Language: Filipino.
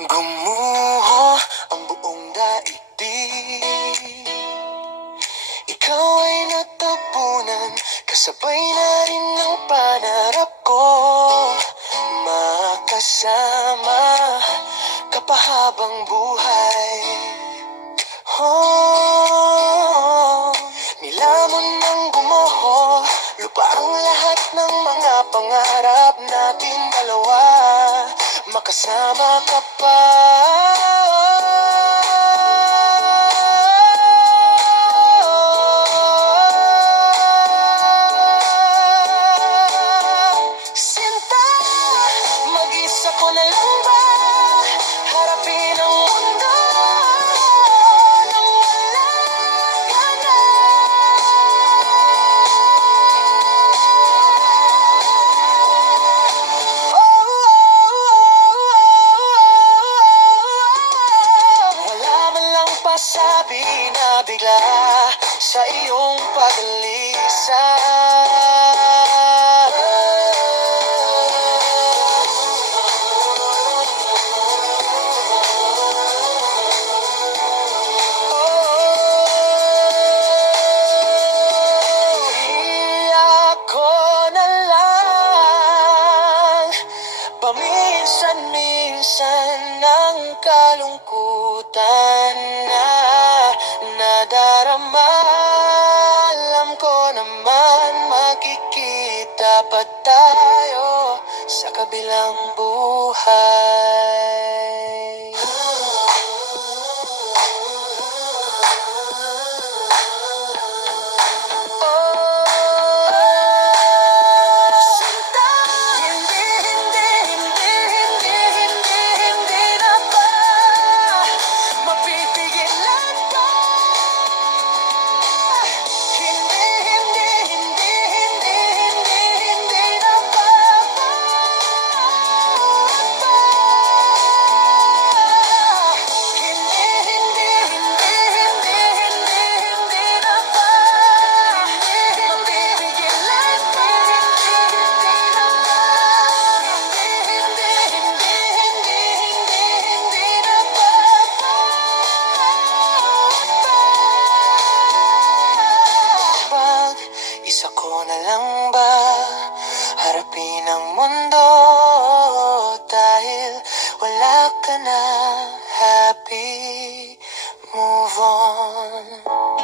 Gumuho ang buong daigdig. Ikaw ay natapunan, kasabay na rin ng pangarap ko. Makasama ka pa habang buhay. Oh, nilamon ng gumuho, lupa ang lahat ng mga pangarap natin dalawa. Makasama ka pa. Sinta, mag-isa ko na lang ba harapin ang mundo nang wala ka na? Wala man lang pasabi na bigla sa iyong pag-alisan. Iyak ko na lang paminsan-minsan ng kalungkutan na nadarama. Alam ko naman magkikita pa tayo sa kabilang buhay. Sinta, hindi na ba mapipigilan pa? Hindi na ba hindi na ba mapipigilan pa? Hindi na ba isa ko na lang ba harapin ang mundo dahil wala ka na? Happy, move on.